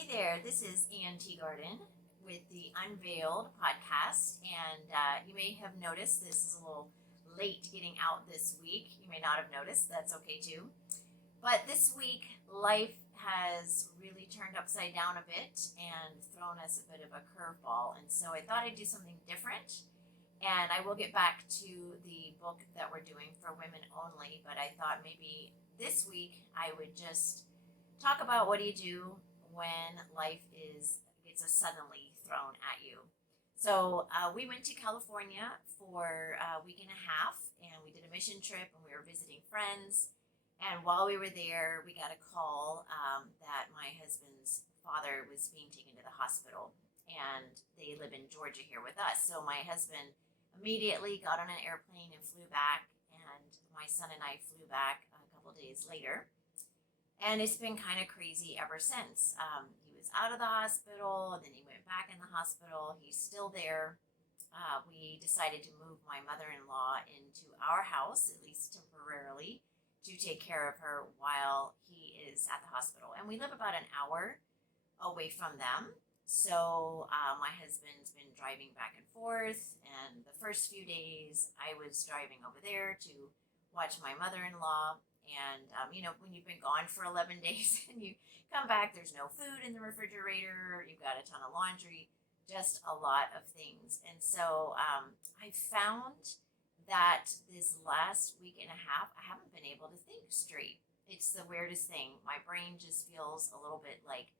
Hey there, this is Teagarden with the Unveiled podcast, and you may have noticed this is a little late getting out this week. You may not have noticed, that's okay too. But this week, life has really turned upside down a bit and thrown us a bit of a curveball, and so I thought I'd do something different. And I will get back to the book that we're doing for women only, but I thought maybe this week I would just talk about what do you do when life is gets a suddenly thrown at you. So we went to California for a week and a half, and we did a mission trip, and we were visiting friends. And while we were there, we got a call that my husband's father was being taken to the hospital, and they live in Georgia here with us. So my husband immediately got on an airplane and flew back, and my son and I flew back a couple days later. And it's been kind of crazy ever since. He was out of the hospital, and then he went back in the hospital. He's still there. We decided to move my mother-in-law into our house, at least temporarily, to take care of her while he is at the hospital. And we live about an hour away from them. So my husband's been driving back and forth. And the first few days, I was driving over there to watch my mother-in-law. And, when you've been gone for 11 days and you come back, there's no food in the refrigerator, you've got a ton of laundry, just a lot of things. And so I found that this last week and a half, I haven't been able to think straight. It's the weirdest thing. My brain just feels a little bit like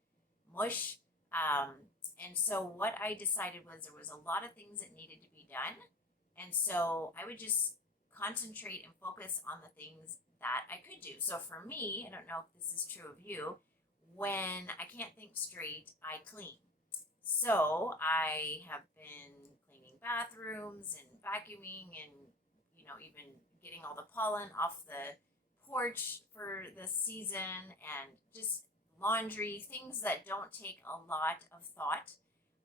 mush. And so what I decided was there was a lot of things that needed to be done. And so I would just concentrate and focus on the things that I could do. So for me, I don't know if this is true of you, when I can't think straight, I clean. So I have been cleaning bathrooms and vacuuming and, even getting all the pollen off the porch for the season and just laundry, things that don't take a lot of thought.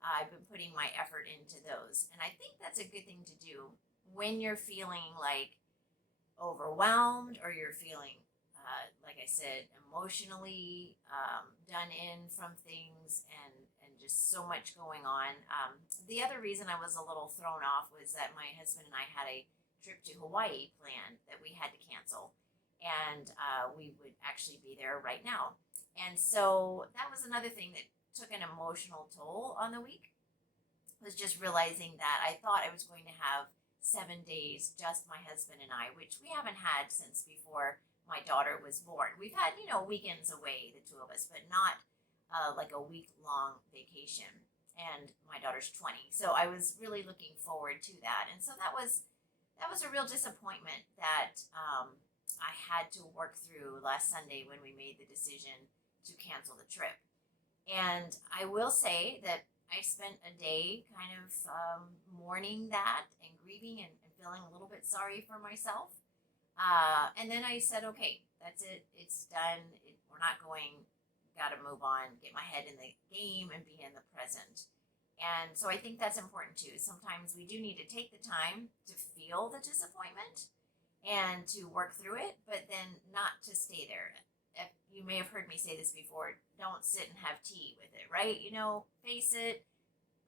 I've been putting my effort into those. And I think that's a good thing to do when you're feeling like overwhelmed or you're feeling, like I said, emotionally done in from things and just so much going on. The other reason I was a little thrown off was that my husband and I had a trip to Hawaii planned that we had to cancel. And we would actually be there right now. And so that was another thing that took an emotional toll on the week, was just realizing that I thought I was going to have 7 days, just my husband and I, which we haven't had since before my daughter was born. We've had, weekends away, the two of us, but not like a week-long vacation. And my daughter's 20, so I was really looking forward to that. And so that was a real disappointment that I had to work through last Sunday when we made the decision to cancel the trip. And I will say that I spent a day kind of mourning that and grieving and feeling a little bit sorry for myself. And then I said, okay, that's it. It's done. We're not going. Got to move on, get my head in the game and be in the present. And so I think that's important too. Sometimes we do need to take the time to feel the disappointment and to work through it, but then not to stay there. You may have heard me say this before, don't sit and have tea with it, right? Face it,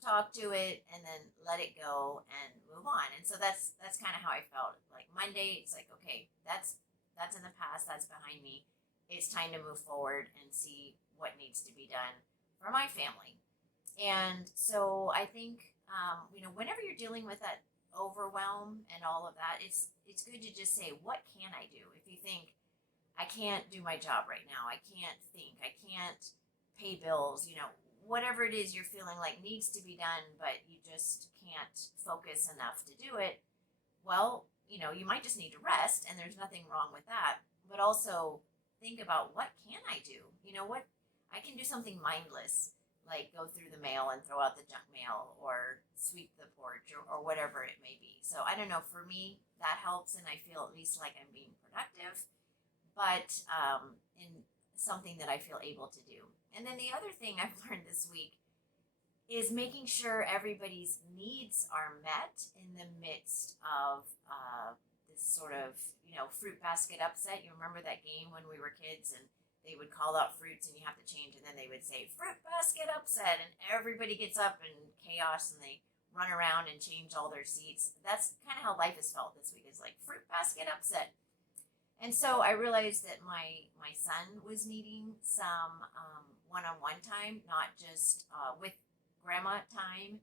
talk to it, and then let it go and move on. And so that's kind of how I felt. Like Monday, it's like, okay, that's in the past, that's behind me. It's time to move forward and see what needs to be done for my family. And so I think, whenever you're dealing with that overwhelm and all of that, it's good to just say, what can I do? If you think, I can't do my job right now, I can't think, I can't pay bills, whatever it is you're feeling like needs to be done, but you just can't focus enough to do it, well, you might just need to rest, and there's nothing wrong with that. But also think about, what can I do? What I can do, something mindless, like go through the mail and throw out the junk mail or sweep the porch or whatever it may be. So I don't know, for me, that helps, and I feel at least like I'm being productive, but in something that I feel able to do. And then the other thing I've learned this week is making sure everybody's needs are met in the midst of this sort of, fruit basket upset. You remember that game when we were kids and they would call out fruits and you have to change, and then they would say fruit basket upset, and everybody gets up in chaos and they run around and change all their seats. That's kind of how life has felt this week, is like fruit basket upset. And so I realized that my son was needing some one-on-one time, not just with grandma time.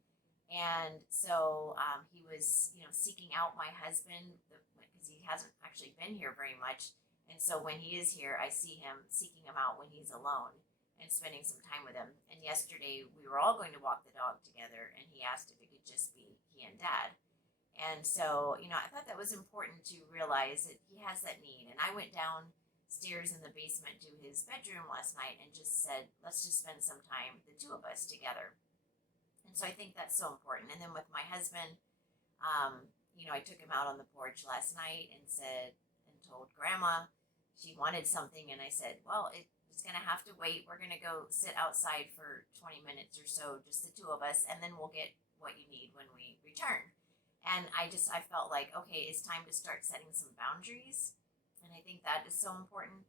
And so he was, seeking out my husband because he hasn't actually been here very much. And so when he is here, I see him seeking him out when he's alone and spending some time with him. And yesterday we were all going to walk the dog together, and he asked if it could just be he and Dad. And so, I thought that was important to realize that he has that need. And I went downstairs in the basement to his bedroom last night and just said, let's just spend some time, the two of us, together. And so I think that's so important. And then with my husband, I took him out on the porch last night and told Grandma she wanted something. And I said, well, it's going to have to wait. We're going to go sit outside for 20 minutes or so, just the two of us, and then we'll get what you need when we return. And I felt like, okay, it's time to start setting some boundaries. And I think that is so important.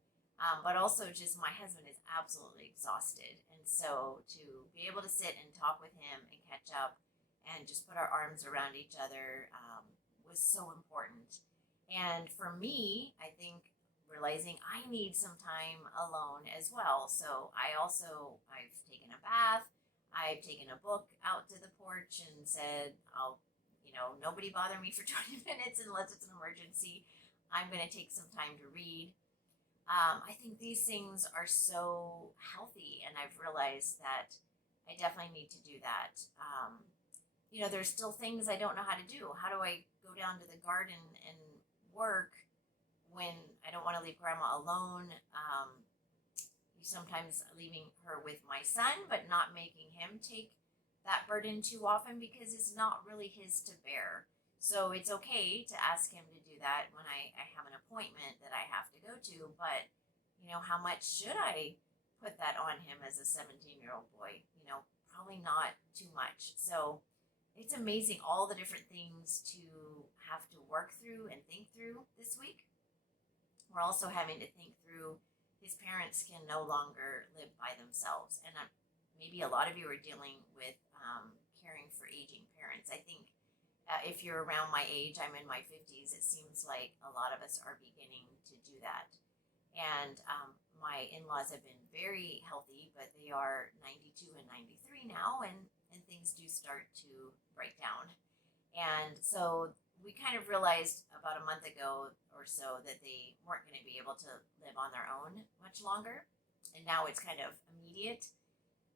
But also just my husband is absolutely exhausted. And so to be able to sit and talk with him and catch up and just put our arms around each other was so important. And for me, I think realizing I need some time alone as well. So I've taken a bath. I've taken a book out to the porch and said, nobody bother me for 20 minutes unless it's an emergency. I'm going to take some time to read. I think these things are so healthy, and I've realized that I definitely need to do that. There's still things I don't know how to do. How do I go down to the garden and work when I don't want to leave Grandma alone? Sometimes leaving her with my son, but not making him take that burden too often, because it's not really his to bear. So it's okay to ask him to do that when I have an appointment that I have to go to, but how much should I put that on him as a 17-year-old boy? Probably not too much. So it's amazing all the different things to have to work through and think through this week. We're also having to think through his parents can no longer live by themselves. And maybe a lot of you are dealing with caring for aging parents. I think if you're around my age, I'm in my 50s, it seems like a lot of us are beginning to do that. And my in-laws have been very healthy, but they are 92 and 93 now, and things do start to break down. And so we kind of realized about a month ago or so that they weren't going to be able to live on their own much longer. And now it's kind of immediate.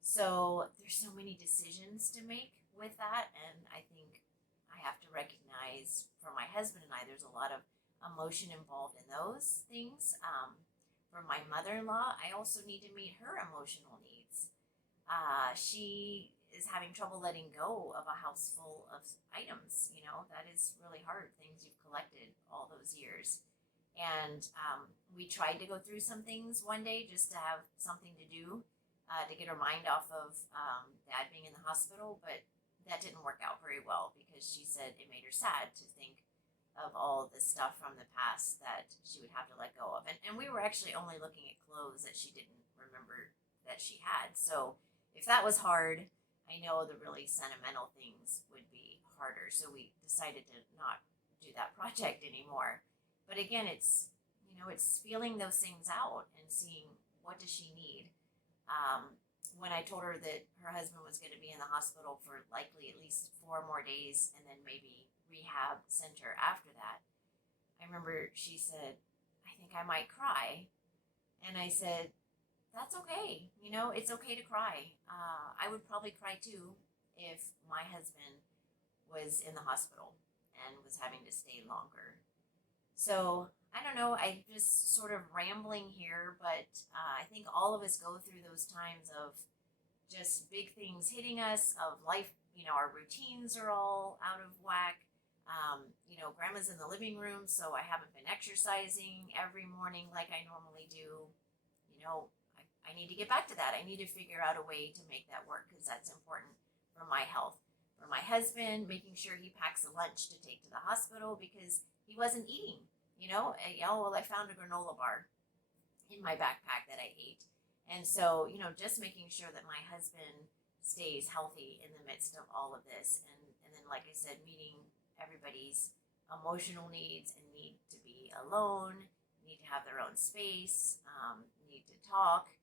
So there's so many decisions to make with that. And I think I have to recognize, for my husband and I, there's a lot of emotion involved in those things. For my mother-in-law, I also need to meet her emotional needs. She is having trouble letting go of a house full of items. That is really hard, things you've collected all those years. And we tried to go through some things one day just to have something to do, to get her mind off of Dad being in the hospital, but that didn't work out very well, because she said it made her sad to think of all the stuff from the past that she would have to let go of. And we were actually only looking at clothes that she didn't remember that she had. So if that was hard, I know the really sentimental things would be harder. So we decided to not do that project anymore. But again, it's feeling those things out and seeing, what does she need? When I told her that her husband was going to be in the hospital for likely at least 4 more days, and then maybe rehab center after that, I remember she said, I think I might cry. And I said, that's okay. It's okay to cry. I would probably cry too if my husband was in the hospital and was having to stay longer. So I don't know, I'm just sort of rambling here, but I think all of us go through those times of just big things hitting us, of life. Our routines are all out of whack. Grandma's in the living room, so I haven't been exercising every morning like I normally do. I need to get back to that. I need to figure out a way to make that work, because that's important for my health. For my husband, making sure he packs a lunch to take to the hospital because he wasn't eating. Well, I found a granola bar. in my backpack that I ate. And so, just making sure that my husband stays healthy in the midst of all of this. And then, like I said, meeting everybody's emotional needs and need to be alone, need to have their own space, need to talk,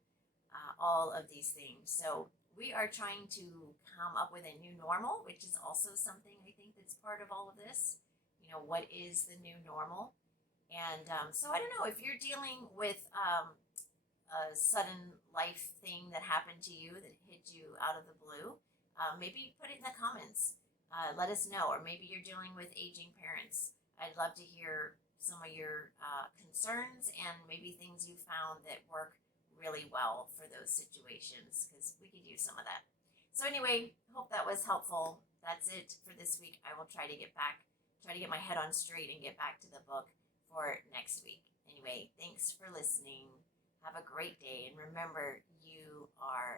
all of these things. So we are trying to come up with a new normal, which is also something I think that's part of all of this. What is the new normal? And so I don't know if you're dealing with a sudden life thing that happened to you that hit you out of the blue. Maybe put it in the comments. Let us know. Or maybe you're dealing with aging parents. I'd love to hear some of your concerns and maybe things you found that work really well for those situations, because we could use some of that. So anyway, hope that was helpful. That's it for this week. I will try to get my head on straight and get back to the book for next week. Anyway, thanks for listening. Have a great day, and remember, you are